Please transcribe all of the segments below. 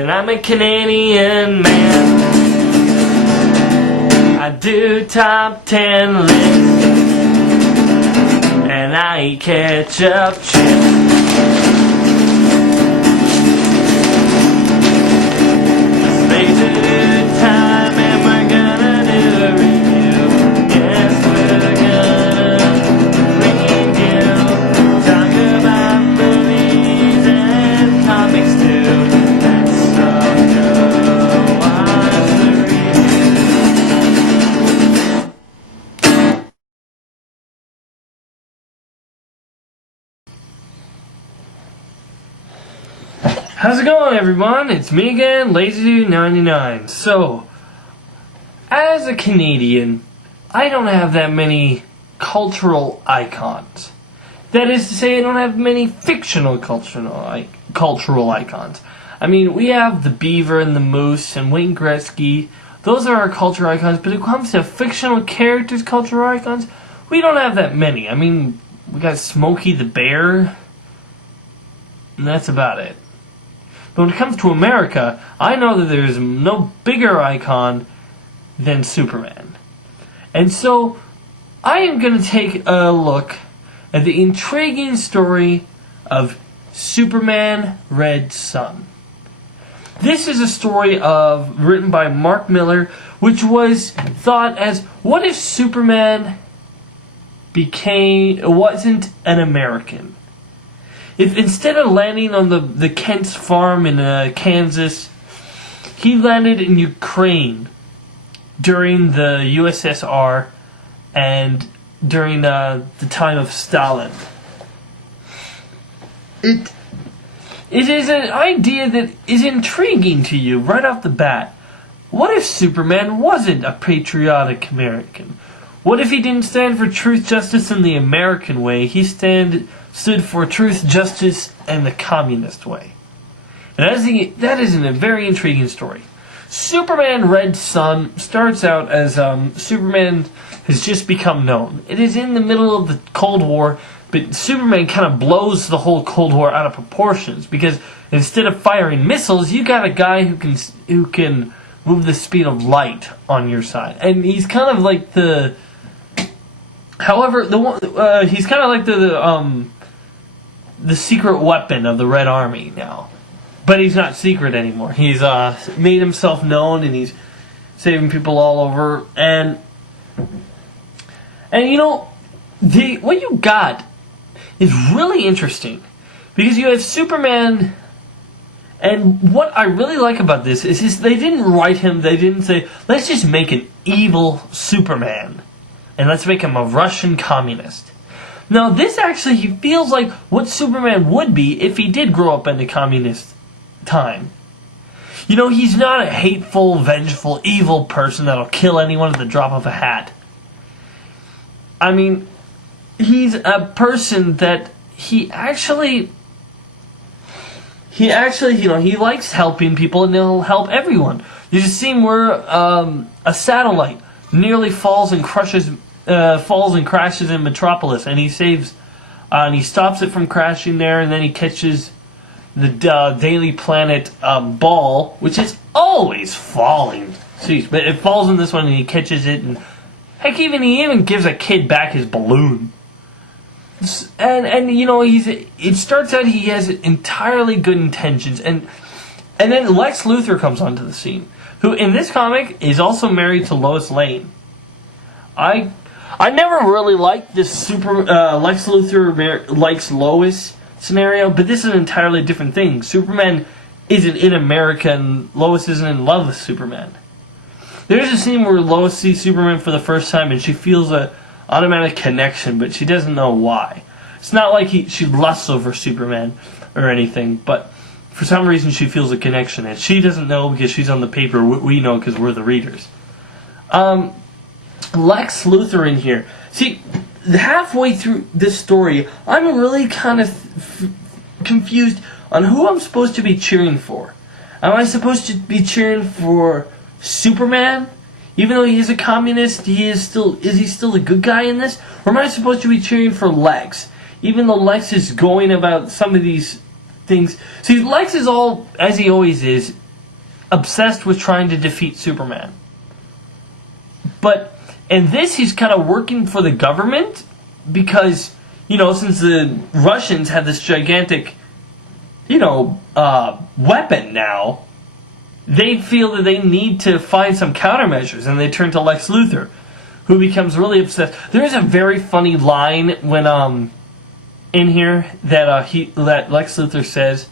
And I'm a Canadian man. I do top 10 lists, and I eat ketchup chips. Space it time, and we're gonna do a review. Yes, we're gonna review. Talk about movies and comics too. Let's all go watch the review. How's it going, everyone? It's me again, LazyDude99. So, as a Canadian, I don't have that many cultural icons. That is to say, I don't have many fictional cultural icons. I mean, we have the beaver and the moose and Wayne Gretzky. Those are our cultural icons, but when it comes to fictional characters' cultural icons, we don't have that many. I mean, we got Smokey the Bear, and that's about it. But when it comes to America, I know that there's no bigger icon than Superman. And so, I am going to take a look at the intriguing story of Superman Red Sun. This is a story written by Mark Millar, which was thought as, what if Superman wasn't an American? If instead of landing on the Kent's farm in Kansas, he landed in Ukraine during the USSR and during the time of Stalin. It is an idea that is intriguing to you right off the bat. What if Superman wasn't a patriotic American? What if he didn't stand for truth, justice, and the American way? He stood for truth, justice, and the communist way. And that is a very intriguing story. Superman Red Sun starts out as Superman has just become known. It is in the middle of the Cold War, but Superman kind of blows the whole Cold War out of proportions, because instead of firing missiles, you got a guy who can move the speed of light on your side. And he's kind of like he's kind of like the secret weapon of the Red Army now. But he's not secret anymore. He's made himself known, and he's saving people all over. And you know, what you got is really interesting, because you have Superman. And what I really like about this is they didn't write him. They didn't say, let's just make an evil Superman, and let's make him a Russian communist. Now, this actually, he feels like what Superman would be if he did grow up in the communist time. You know, he's not a hateful, vengeful, evil person that'll kill anyone at the drop of a hat. I mean, he's a person that he actually, you know, he likes helping people, and he'll help everyone. There's a scene where a satellite nearly falls and crashes in Metropolis, and he stops it from crashing there, and then he catches the Daily Planet ball, which is always falling. Jeez, but it falls in this one, and he catches it, and heck, he even gives a kid back his balloon. And you know, it starts out he has entirely good intentions, and then Lex Luthor comes onto the scene, who in this comic is also married to Lois Lane. I never really liked this Lex Luthor likes Lois scenario, but this is an entirely different thing. Superman isn't in America, and Lois isn't in love with Superman. There's a scene where Lois sees Superman for the first time, and she feels a automatic connection, but she doesn't know why. It's not like she lusts over Superman or anything, but for some reason she feels a connection, and she doesn't know because she's on the paper. We know because we're the readers. Lex Luthor in here. See, halfway through this story, I'm really kind of confused on who I'm supposed to be cheering for. Am I supposed to be cheering for Superman? Even though he is a communist, is he still a good guy in this? Or am I supposed to be cheering for Lex? Even though Lex is going about some of these things. See, Lex is all, as he always is, obsessed with trying to defeat Superman. But in this, he's kind of working for the government because, since the Russians have this gigantic, weapon now, they feel that they need to find some countermeasures, and they turn to Lex Luthor, who becomes really obsessed. There is a very funny line when in here that that Lex Luthor says.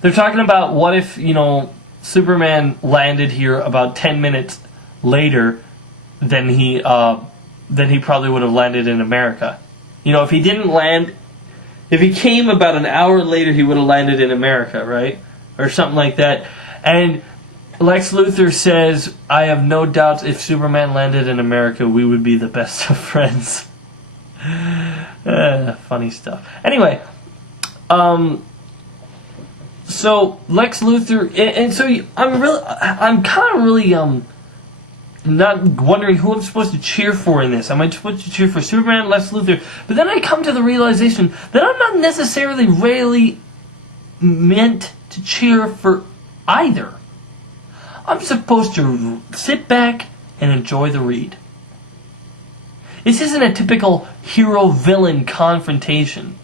They're talking about what if Superman landed here about 10 minutes later than he probably would have landed in America. If he didn't land, if he came about an hour later, he would have landed in America, right, or something like that. And Lex Luthor says, "I have no doubts if Superman landed in America, we would be the best of friends." Funny stuff. Anyway, so Lex Luthor, and so I'm kind of really not wondering who I'm supposed to cheer for in this. Am I supposed to cheer for Superman, Lex Luthor? But then I come to the realization that I'm not necessarily really meant to cheer for either. I'm supposed to sit back and enjoy the read. This isn't a typical hero-villain confrontation.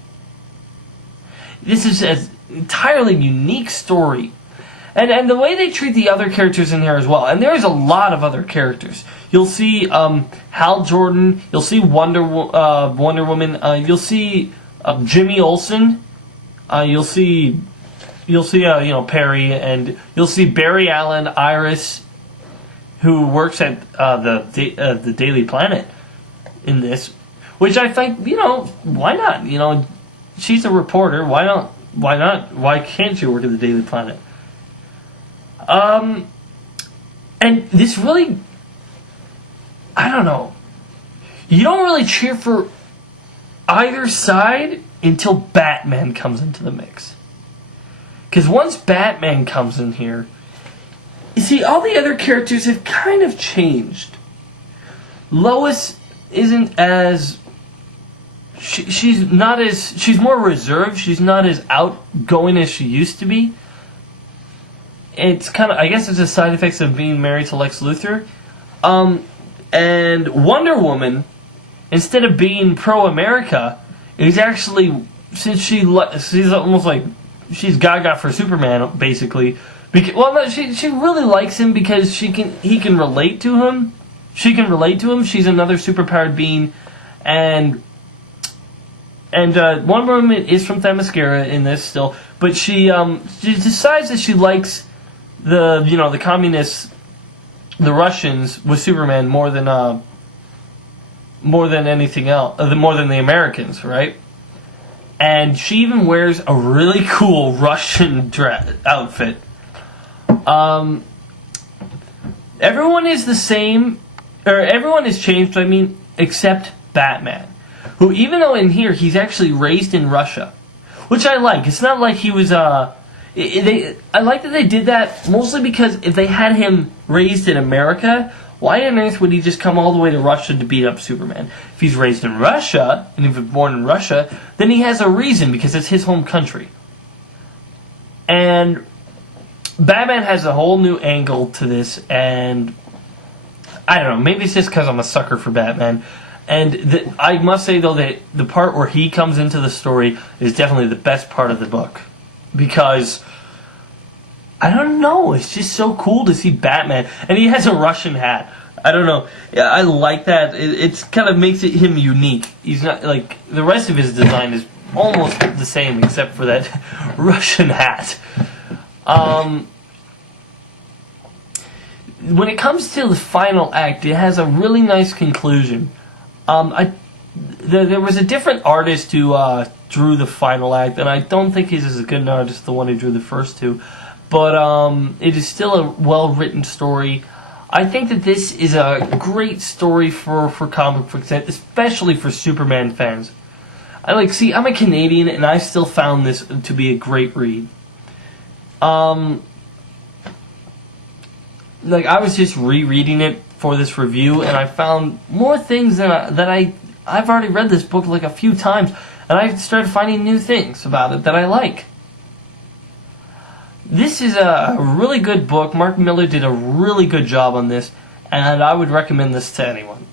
This is an entirely unique story. And the way they treat the other characters in here as well. And there's a lot of other characters. You'll see Hal Jordan. You'll see Wonder Woman. You'll see Jimmy Olsen. You'll see Perry, and you'll see Barry Allen, Iris, who works at the Daily Planet in this, which I think why not? She's a reporter. Why not? Why can't she work at the Daily Planet? And this really, I don't know. You don't really cheer for either side until Batman comes into the mix. Because once Batman comes in here, you see, all the other characters have kind of changed. Lois isn't as... She's more reserved. She's not as outgoing as she used to be. It's kind of, I guess it's a side effects of being married to Lex Luthor. And Wonder Woman, instead of being pro-America, is actually, since she's almost like, she's gaga for Superman, basically. She really likes him because he can relate to him. She can relate to him. She's another superpowered being, and Wonder Woman is from Themyscira in this still, but she decides that she likes the communists, the Russians, with Superman more than anything else, more than the Americans, right? And she even wears a really cool Russian outfit. Everyone is the same, or everyone is changed, except Batman, who, even though in here he's actually raised in Russia, which I like. It's not like he was I like that they did that, mostly because if they had him raised in America, why on earth would he just come all the way to Russia to beat up Superman? If he's raised in Russia, and if he's born in Russia, then he has a reason, because it's his home country. And Batman has a whole new angle to this, and I don't know, maybe it's just because I'm a sucker for Batman. And I must say, though, that the part where he comes into the story is definitely the best part of the book. Because, I don't know, it's just so cool to see Batman. And he has a Russian hat. I don't know. Yeah, I like that. It's kind of makes him unique. He's not, like, the rest of his design is almost the same, except for that Russian hat. When it comes to the final act, it has a really nice conclusion. There was a different artist who drew the final act, and I don't think he's as good an artist as the one who drew the first two. But it is still a well-written story. I think that this is a great story for comic books, especially for Superman fans. I'm a Canadian, and I still found this to be a great read. I was just rereading it for this review, and I found more things I've already read this book like a few times, and I started finding new things about it that I like. This is a really good book. Mark Miller did a really good job on this, and I would recommend this to anyone.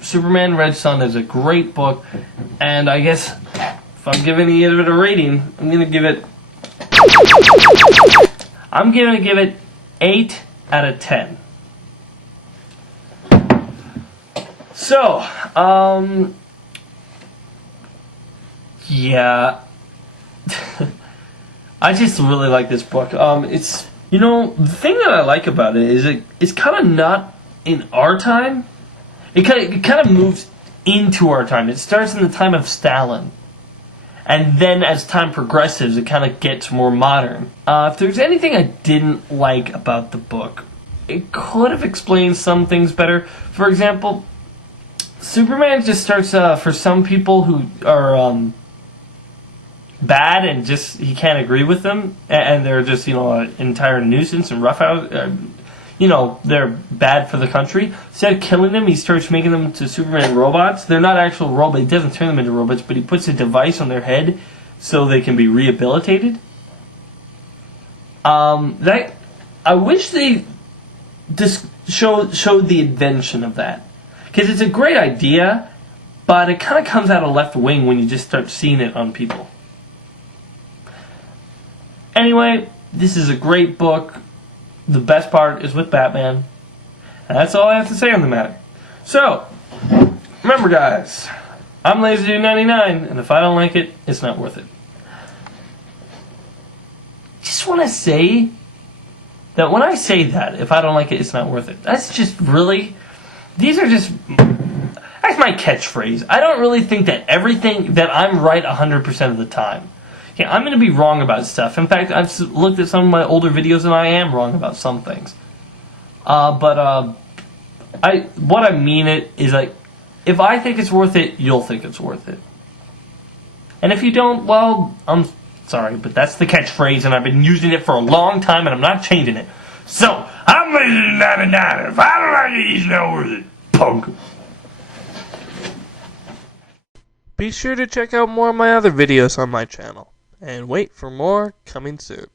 Superman Red Son is a great book, and I guess if I'm giving it a rating, I'm gonna give it 8 out of 10. So, yeah. I just really like this book. It's, the thing that I like about it is it's kind of not in our time. It kind of moves into our time. It starts in the time of Stalin. And then as time progresses, it kind of gets more modern. If there's anything I didn't like about the book, it could have explained some things better. For example, Superman just starts, for some people who are bad and just he can't agree with them, and they're just an entire nuisance and roughhouse. They're bad for the country. Instead of killing them, he starts making them into Superman robots. They're not actual robots. He doesn't turn them into robots, but he puts a device on their head so they can be rehabilitated. I wish they just showed the invention of that, because it's a great idea, but it kind of comes out of left wing when you just start seeing it on people. Anyway, this is a great book. The best part is with Batman. And that's all I have to say on the matter. So, remember guys, I'm LazyDude99, and if I don't like it, it's not worth it. Just want to say that when I say that, if I don't like it, it's not worth it, that's just really, that's my catchphrase. I don't really think that that I'm right 100% of the time. Yeah, I'm going to be wrong about stuff. In fact, I've looked at some of my older videos and I am wrong about some things. What I mean is like, if I think it's worth it, you'll think it's worth it. And if you don't, well, I'm sorry, but that's the catchphrase and I've been using it for a long time and I'm not changing it. So, I'm LazyDude99. If I don't like it, it's not worth it. Punk. Be sure to check out more of my other videos on my channel. And wait for more coming soon.